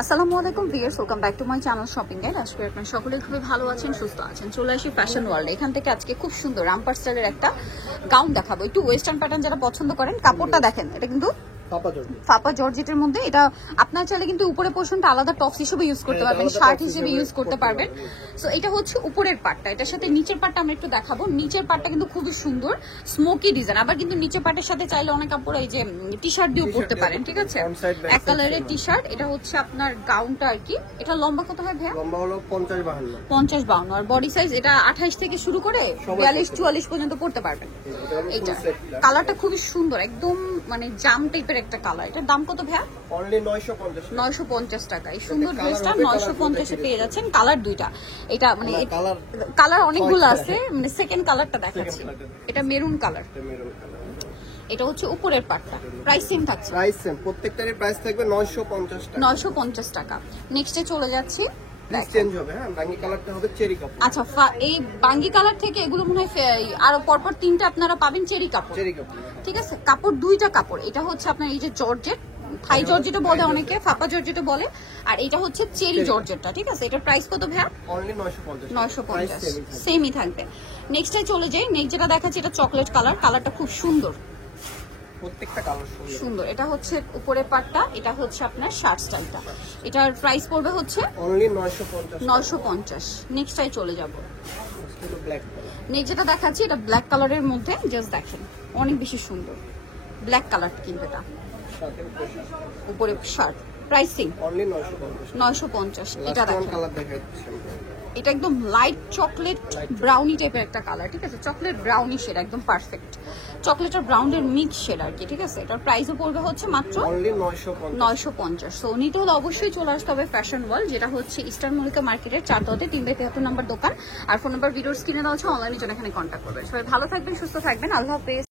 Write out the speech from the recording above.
আসসালামু আলাইকুম viewers, welcome back to my channel shopping guide. আজকে আপনারা সকলে খুবই ভালো আছেন, সুস্থ আছেন। চলে আসি ফ্যাশন ওয়ার্ল্ড। এখান থেকে আজকে খুব সুন্দর রামপার স্টাইলের একটা গাউন দেখাবো। একটু ওয়েস্টার্ন প্যাটার্ন যারা পছন্দ করেন, কাপড়টা দেখেন, এটা কিন্তু ফাপা জর্জেটের মধ্যে। এটা আপনার চাইলে কিন্তু উপরের পোর্শনটা আলাদা টপস হিসেবে ইউজ করতে পারবেন, শার্ট হিসেবে ইউজ করতে পারবেন। সো এটা হচ্ছে উপরের পার্টটা, এটার সাথে নিচের পার্টটা আমরা একটু দেখাবো। নিচের পার্টটা কিন্তু খুবই সুন্দর স্মোকি ডিজাইন। আবার কিন্তু নিচের পার্টের সাথে চাইলে অনেক কাপড় এই যে টি শার্ট দিয়েও পরতে পারেন, ঠিক আছে? এক কালারের টি শার্ট। এটা হচ্ছে আপনার গাউনটা আর কি। এটা লম্বা কত হয় ভাইয়া? লম্বা হলো 50-52 আর বডি সাইজ এটা 28 থেকে শুরু করে 42-44 পর্যন্ত পড়তে পারবেন। এইটা কালারটা খুবই সুন্দর, একদম মানে জাম টাইপের একটা কালার। এটার দাম কত ভাইয়া? অনলি 950 টাকা। এই সুন্দর ড্রেসটা 950 এ পেয়ে যাচ্ছেন। কালার দুইটা। এটা মানে কালার অনেকগুলো আছে, মানে সেকেন্ড কালারটা দেখাচ্ছি। এটা মেরুন কালার। এটা হচ্ছে উপরের পার্টটা। প্রাইস সেম থাকছে? প্রাইস সেম, প্রত্যেকটারই প্রাইস থাকবে 950 টাকা। নেক্সটে চলে যাচ্ছি। চেঞ্জ হবে। হ্যাঁ, বাঙ্গি কালারটা হবে চেরি কাপড়। আচ্ছা, এই বাঙ্গি কালার থেকে এগুলো মনে হয় আরো পরপর তিনটা আপনারা পাবেন চেরি কাপড়। ঠিক আছে, কাপড় দুইটা কাপড়। এটা হচ্ছে আপনার এই যে জর্জেট, থাই জর্জেটও বলে অনেকে, ফাপা জর্জেটও বলে। আর এটা হচ্ছে চেরি জর্জেটটা, ঠিক আছে? এটার প্রাইস কত ভাইয়া? অনলি 950 সেমই থাকবে। নেক্সটে চলে যাই। নেক্সট যেটা দেখাচ্ছি এটা চকলেট কালার। কালারটা খুব সুন্দর, প্রত্যেকটা কালার সুন্দর। এটা হচ্ছে উপরের পার্টটা, এটা হচ্ছে আপনার শার্ট স্টাইলটা। এটার প্রাইস পড়বে হচ্ছে অনলি 950। নেক্সটটাই চলে যাব। ব্ল্যাক নেক্সট যেটা দেখাচ্ছি এটা ব্ল্যাক কালারের মধ্যে। জাস্ট দেখেন, অনেক বেশি সুন্দর ব্ল্যাক কালার। কিন্তু এটা উপরে শার্ট, প্রাইসিং অনলি 950। এটা দেখেন, কালার দেখাচ্ছি। এটা একদম লাইট চকলেট ব্রাউনি টাইপের একটা কালার, ঠিক আছে? চকলেট ব্রাউনি শেড, একদম পারফেক্ট চকলেট আর ব্রাউনের মিক্স শেড আর কি, ঠিক আছে? এটার প্রাইসও পড়বে হচ্ছে মাত্র অনলি 950। সো নিতে হলে অবশ্যই চলে আসতে হবে ফ্যাশন ওয়ার্ল্ড, যেটা হচ্ছে ইস্টার্ন মল্লিকা মার্কেটের 4 373 নম্বর দোকান। আর ফোন নাম্বার ভিডিওর স্ক্রিনে দেওয়া আছে, অনলাইনে জন্য এখানে কন্ট্যাক্ট করবেন। সবাই ভালো থাকবেন, সুস্থ থাকবেন, আল্লাহ হাফেজ।